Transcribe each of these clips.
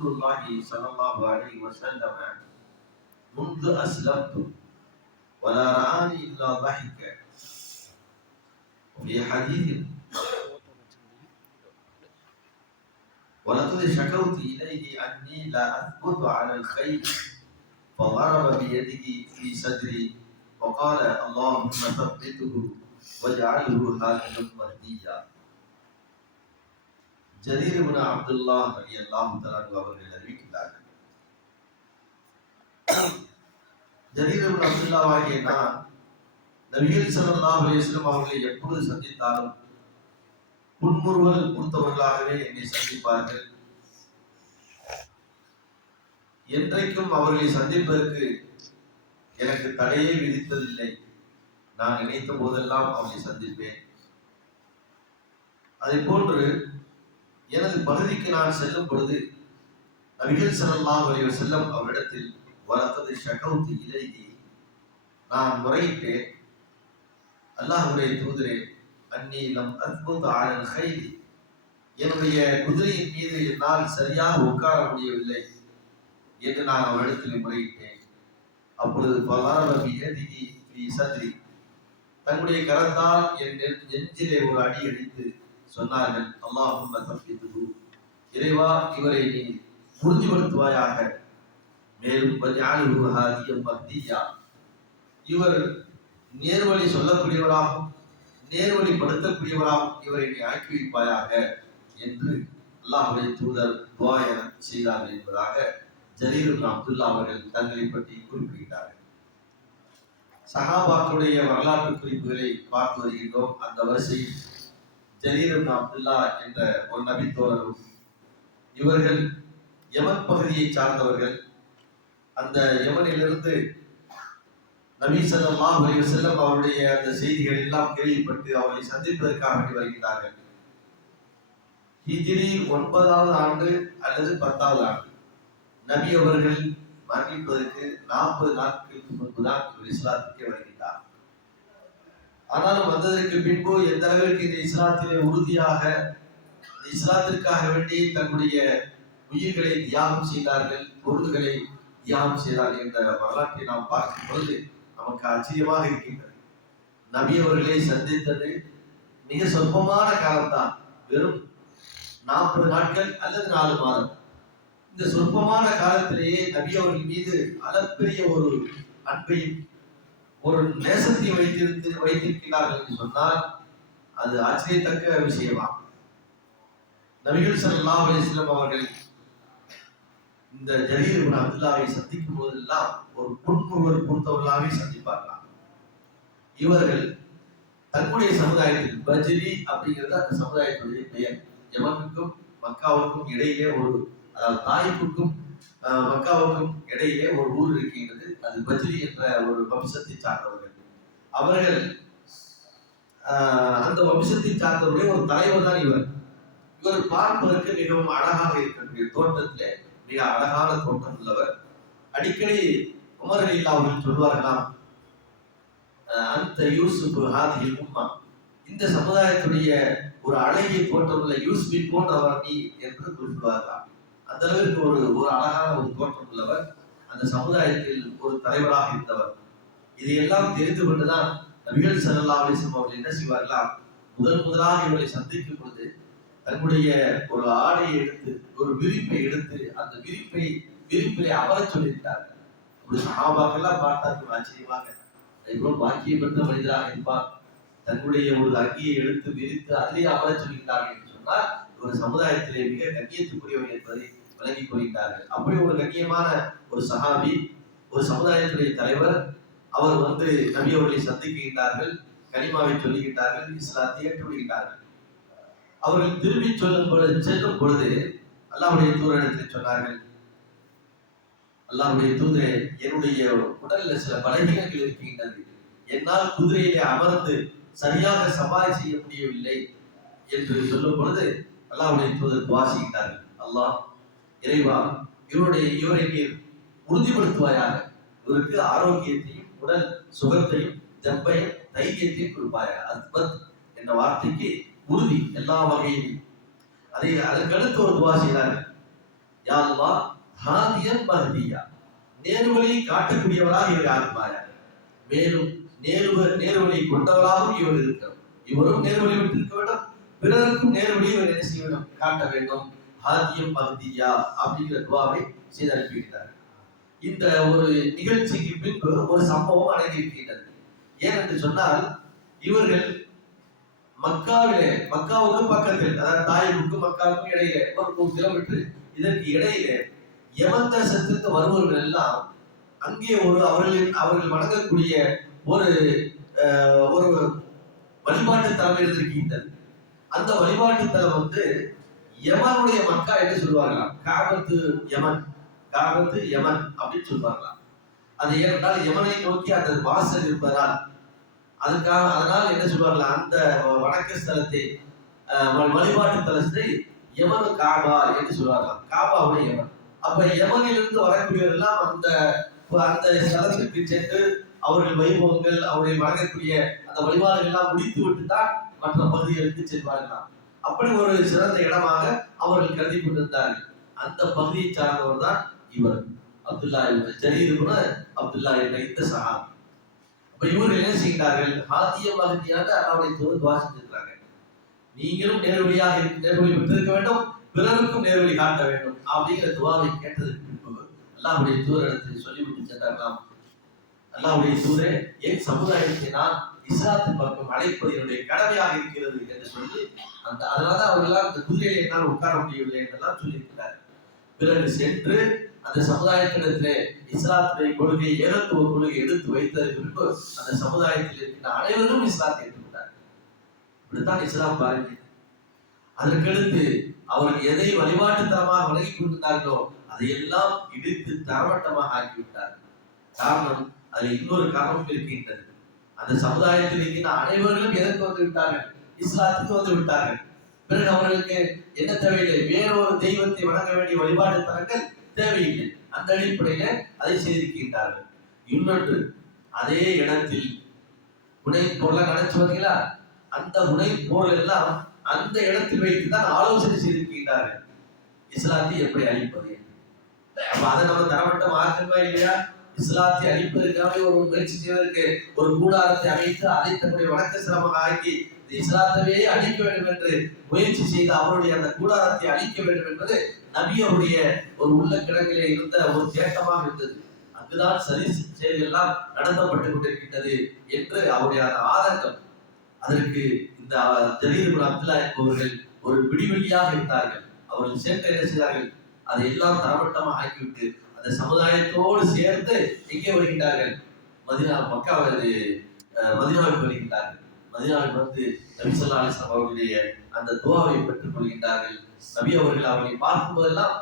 رسول الله صلى الله عليه وسلم منذ أسلمت ولا رآني إلا ضحك وفي حديث ولقد شكوت إليه أني لا أثبت على الخير فضرب بيده في صدري وقال اللهم ثبته واجعله هاكذا مهديا ஜரீர் அப்துல்லா அலி ரலியல்லாஹு தஆலா அவர்கள் அறிவிக்கின்றார்கள். ஜரீர் இப்னு அப்துல்லாஹ் ஆகிய நான் நபிகள் சல்லா அலிஸ்லம் அவர்களை எப்பொழுது சந்தித்தாலும் புன்முறுவல் கொடுத்தவர்களாகவே என்னை சந்திப்பார்கள். என்றைக்கும் அவர்களை சந்திப்பதற்கு எனக்கு தடையே விதித்ததில்லை. நான் நினைத்த போதெல்லாம் அவர்களை சந்திப்பேன். அதை போன்று எனது பகுதிக்கு நான் செல்லும் பொழுது நபிகள் ஸல்லல்லாஹு வலிவர் வஸல்லம் அவரிடத்தில் வளர்த்தது ஷகவுத்து இலகி நான் முறையிட்டேன். அல்லாஹுடைய தூதரே அன்னி நம் அற்புத அலல் கைதி என்னுடைய குதிரையின் மீது என்னால் சரியாக உட்கார முடியவில்லை என்று நான் அவரிடத்தில் முறையிட்டேன். அப்பொழுது பலாரபி ஏதிகி ஃபி தன்னுடைய கரத்தால் என் நெஞ்சிலே ஒரு அடி அடித்து சொன்னார்கள் அல்லாஹும் தப்பித்து இறைவா இவரை நீ உறுதிப்படுத்துவாயாக. மேலும் வஜ்அல்ஹு இவர் நேர்வழி சொல்லக்கூடியவராகவும் நேர்வழிப்படுத்தக்கூடியவராகவும் இவரை நீ ஆக்கி வைப்பாயாக என்று அல்லாஹுடைய தூதர் துவா என செய்தார்கள் என்பதாக ஜலீருல் அப்துல்லா அவர்கள் தங்களை பற்றி குறிப்பிடுகிறார்கள். சஹாபாக்களுடைய வரலாற்று குறிப்புகளை பார்த்து வருகின்றோம். அந்த வரிசையில் ஜரீர் அப்துல்லா என்ற ஒரு நபித்தோழரும் இவர்கள் யமன் பகுதியை சார்ந்தவர்கள். அந்த யமனிலிருந்து நபி ஸல்லல்லாஹு அலைஹி அவருடைய அந்த செய்திகள் எல்லாம் கேள்விப்பட்டு அவரை சந்திப்பதற்காக வேண்டி வருகிறார்கள். ஹிஜ்ரி ஒன்பதாவது ஆண்டு அல்லது பத்தாவது ஆண்டு. நபி அவர்கள் மரணிப்பதற்கு நாற்பது நாட்களுக்கு முன்புதான் இவர் இஸ்லாத்துக்கே வருகிறார். ஆனாலும் வந்ததற்கு பின்பு எந்த அளவிற்கு இந்த இஸ்லாத்திலே உறுதியாக இந்த இஸ்லாத்திற்காக வேண்டி தன்னுடைய உயிர்களை தியாகம் செய்தார்கள் பொருள்களை தியாகம் செய்தார்கள் என்ற வரலாற்றை நாம் பார்க்கும் பொழுது நமக்கு ஆச்சரியமாக இருக்கின்றது. நபி அவர்களை சந்தித்தது மிக சொற்பமான காலம்தான். வெறும் நாற்பது நாட்கள் அல்லது நாலு மாதம். இந்த சொற்பமான காலத்திலேயே நபி அவர்கள் மீது அளப்பெரிய ஒரு அன்பையும் ஒரு நேசத்தை வைத்திருந்து வைத்திருக்கிறார்கள் என்று சொன்னால் அது ஆச்சரியத்தக்க விஷயமா? நபிகள் சல்லா அலைஹி அவர்கள் இந்த ஜரீர் இப்னு அப்துல்லாவை சந்திக்கும் போதெல்லாம் ஒரு புன்முறுவல் பொறுத்தவர்களாகவே சந்திப்பார்களாம். இவர்கள் தன்னுடைய சமுதாயத்தில் பஜ்ரி அப்படிங்கிறது அந்த சமுதாயத்துடைய பெயர். யமனுக்கும் மக்காவுக்கும் இடையிலே ஒரு அதாவது தாய்ப்புக்கும் மக்காவுக்கும் இடையிலே ஒரு ஊர் இருக்கின்றது. அது பஜ்ரி என்ற ஒரு வம்சத்தை சார்ந்தவர்கள். அவர்கள் ஆஹ், அந்த வம்சத்தை சார்ந்தவருடைய ஒரு தலைவர் தான் இவர். இவர் பார்ப்பதற்கு மிகவும் அழகாக இருக்கக்கூடிய தோட்டத்திலே மிக அழகான தோட்டம் உள்ளவர். அடிக்கடி உமர் அலில்லா அவர்கள் சொல்வார்களாம் அந்த யூசுப் ஹாதியில் உம்மா இந்த சமுதாயத்துடைய ஒரு அழகிய தோட்டம் உள்ள யூசுஃபின் போன்றவர் நீ என்று குறிப்பிடுவார்களாம் அந்த அளவிற்கு ஒரு ஒரு அழகான ஒரு தோற்றம் உள்ளவர். அந்த சமுதாயத்தில் ஒரு தலைவராக இருந்தவர். இதையெல்லாம் தெரிந்து கொண்டுதான் நபிகள் சல்லா அலைஹி அவர்கள் என்ன செய்வார்களாம் முதல் முதலாக இவரை சந்திக்கும் பொழுது தன்னுடைய ஒரு ஆடையை எடுத்து ஒரு விரிப்பை எடுத்து அந்த விரிப்பை விரிப்பிலே அமரச் சொல்லியிருந்தார்கள் ஒரு சகாபாக்கெல்லாம் பார்த்தார்கள் ஆச்சரியமாக. இவ்வளவு பாக்கியம் பெற்ற மனிதராக இருப்பார். தன்னுடைய ஒரு அங்கியை எடுத்து விரித்து அதிலே அமரச் சொல்கிறார்கள் என்று சொன்னால் ஒரு சமுதாயத்திலே மிக கண்ணியத்துக்குரியவர் என்பதை விலகி கொள்கிறார்கள் அப்படி ஒரு கண்ணியமான ஒரு சஹாபி ஒரு சமுதாயத்துடைய தலைவர் அவர் வந்து நபி அவர்களை சந்திக்கின்றார்கள் கனிமாவை சொல்லுகின்றார்கள் இஸ்லாத்தை ஏற்றுவிடுகிறார்கள் அவர்கள் திரும்பி சொல்லும் பொழுது செல்லும் பொழுது அல்லாஹ்வுடைய தூதரிடத்தில் சொன்னார்கள் அல்லாவுடைய தூதரே என்னுடைய உடல்ல சில பலகீனங்கள் இருக்கின்றது. என்னால் குதிரையிலே அமர்ந்து சரியாக சவாரி செய்ய முடியவில்லை என்று சொல்லும் பொழுது அல்லாவுடைய தூதர் துவாசிக்கிறார்கள் அல்லாஹ் இறைவா இவருடைய இவரை நீர் உறுதிப்படுத்துவாயாக. இவருக்கு ஆரோக்கியத்தையும் உடல் சுகத்தையும் ஜப்பையும் தைரியத்தையும் கொடுப்பாயாக. அத்பத் என்ற வார்த்தைக்கு உறுதி எல்லா வகையிலும். அதை அதற்கடுத்து ஒரு துவா செய்தார்கள் யா ஹாதியன் மஹதியா. நேர்வழி காட்டக்கூடியவராக இவர் ஆகுமாயா மேலும் நேர்வ நேர்வழி கொண்டவராகவும் இவர் இருக்கிறார். இவரும் நேர்வழி விட்டிருக்க வேண்டும். பிறருக்கும் நேர்வழி இவர் என்ன செய்ய வேண்டும்? காட்ட வேண்டும். ஹாதியம் மஹதியா அப்படிங்கிற துவாவை செய்து அனுப்பிவிட்டார் இந்த ஒரு நிகழ்ச்சிக்கு பின்பு ஒரு சம்பவம் அடங்கியிருக்கின்றது. ஏனென்று சொன்னால் இவர்கள் மக்காவிலே மக்காவுக்கு பக்கத்தில் அதாவது தாய்வுக்கும் மக்காவுக்கும் இடையிலே ஒரு நூறு கிலோமீட்டர் இதற்கு இடையிலே யமன் தேசத்திற்கு வருபவர்கள் எல்லாம் அங்கே ஒரு அவர்களின் அவர்கள் வணங்கக்கூடிய ஒரு ஒரு வழிபாட்டு தலம் இருந்திருக்கின்றது அந்த வழிபாட்டு தலம் வந்து யமனுடைய மக்கா என்று சொல்வார்களாம் காபத்து யமன் காபத்து யமன் அப்படின்னு சொல்வார்களாம் அது ஏனென்றால் யமனை நோக்கி அந்த வாசல் இருப்பதால். அதுக்காக அதனால் என்ன சொல்வார்கள் அந்த வணக்க ஸ்தலத்தை வழிபாட்டு தலத்தை யமனு காபா என்று சொல்வார்களாம் காபாவுடைய யமன். அப்ப யமனிலிருந்து வரக்கூடியவரெல்லாம் அந்த அந்த ஸ்தலத்திற்கு சென்று அவர்கள் வைபவங்கள் அவருடைய வணங்கக்கூடிய அந்த வழிபாடுகள் எல்லாம் முடித்து விட்டு தான் மற்ற பகுதிகளுக்கு செல்வார்களாம். அப்படி ஒரு சிறந்த இடமாக அவர்கள் கருதி கொண்டிருந்தார்கள் அந்த பகுதியை சார்ந்தவர் தான் இவர். அப்துல்லா ஜரீர் குண அப்துல்லா என்ற இந்த சஹாபி. அப்ப இவர்கள் என்ன செய்கிறார்கள்? ஹாத்திய மகத்தியாக அல்லாவுடைய தூதர் துவா செஞ்சிருக்கிறாங்க. நீங்களும் நேர்வழியாக நேர்வழி பெற்றிருக்க வேண்டும். பிறருக்கும் நேர்வழி காட்ட வேண்டும். அப்படிங்கிற துவாவை கேட்டதற்கு பின்பு அல்லாஹ்வுடைய தூதரிடத்தில் சொல்லிவிட்டு சென்றார்களாம். அல்லாவுடைய தூதரே என் சமுதாயத்தை நான் இஸ்லாத்தின் பக்கம் அழைப்பது என்னுடைய கடமையாக இருக்கிறது என்று சொல்லி அந்த அதனால அவர்களால் அந்த குதிரையில என்னால் உட்கார முடியவில்லை என்றெல்லாம் சொல்லியிருக்கிறார். பிறகு சென்று அந்த சமுதாயத்திடத்திலே இஸ்லாத்துடைய கொள்கையை ஏகத்துவ கொள்கை எடுத்து வைத்ததற்கு பின்பு அந்த சமுதாயத்தில் இருக்கின்ற அனைவரும் இஸ்லாத்தை ஏற்றுக்கொண்டார். இப்படித்தான் இஸ்லாம் பாருங்க அதற்கடுத்து அவர்கள் எதை வழிபாட்டுத்தனமாக வழங்கி கொண்டிருந்தார்களோ அதையெல்லாம் இடித்து தரமட்டமாக ஆக்கிவிட்டார் காரணம் அதில் இன்னொரு காரணம் இருக்கின்றது. அந்த சமுதாயத்தில் இருக்கிற அனைவர்களும் எதற்கு வந்து விட்டார்கள்? இஸ்லாத்துக்கு வந்து விட்டார்கள். பிறகு அவர்களுக்கு என்ன தேவையில்லை? வேறொரு தெய்வத்தை வணங்க வேண்டிய வழிபாட்டு தலங்கள் தேவையில்லை. அந்த அடிப்படையில அதை செய்திருக்கின்றார்கள். இன்னொன்று அதே இடத்தில் உணை பொருளை நினைச்சு பார்த்தீங்களா? அந்த உணை பொருள் எல்லாம் அந்த இடத்தில் வைத்து தான் ஆலோசனை செய்திருக்கின்றார்கள். இஸ்லாத்தை எப்படி அழிப்பது? அப்ப அதை நம்ம தரமட்டம் ஆக்கமா இல்லையா? இஸ்லாத்தை அழிப்பதற்காக ஒரு முயற்சி செய்வதற்கு ஒரு கூடாரத்தை அமைத்து அதை தன்னுடைய வணக்க சிரமமாக ஆக்கி இஸ்லாத்தவே அழிக்க வேண்டும் என்று முயற்சி செய்து அவருடைய அந்த கூடாரத்தை அழிக்க வேண்டும் என்பது நபியருடைய ஒரு உள்ள கிடங்கிலே இருந்த ஒரு தேட்டமாக இருந்தது. அங்குதான் சரி செயல் எல்லாம் நடத்தப்பட்டு கொண்டிருக்கின்றது என்று அவருடைய அந்த ஆதங்கம். அதற்கு இந்த ஜலீர் அப்துல்லா என்பவர்கள் ஒரு விடிவெளியாக இருந்தார்கள். அவர்கள் சேர்க்கை செய்தார்கள். அதை எல்லாம் தரமட்டமாக ஆக்கிவிட்டு அந்த சமுதாயத்தோடு சேர்ந்து எங்கே வருகின்றார்கள்? மதினா மக்காவது மதினாவுக்கு வருகின்றார்கள். மதினாவுக்கு வந்து நபி சொல்லா அலிஸ்லாம் அவர்களுடைய அந்த துவாவை பெற்றுக் கொள்கின்றார்கள். நபி அவர்கள் அவர்களை பார்க்கும் போதெல்லாம்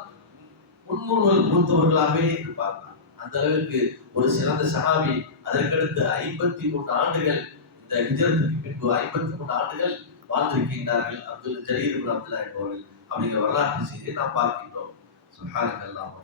முன்முறுவல் மூத்தவர்களாகவே இருப்பார்கள் அந்த அளவிற்கு ஒரு சிறந்த சகாபி அதற்கடுத்து ஐம்பத்தி மூன்று ஆண்டுகள் இந்த ஹிஜரத்துக்கு பின்பு ஐம்பத்தி மூன்று ஆண்டுகள் வாழ்ந்திருக்கின்றார்கள் அப்துல் ஜலீர் அப்துல்லா என்பவர்கள். அப்படிங்கிற வரலாற்று செய்தியை நாம் பார்க்கின்றோம். சுஹானக்கல்லாம்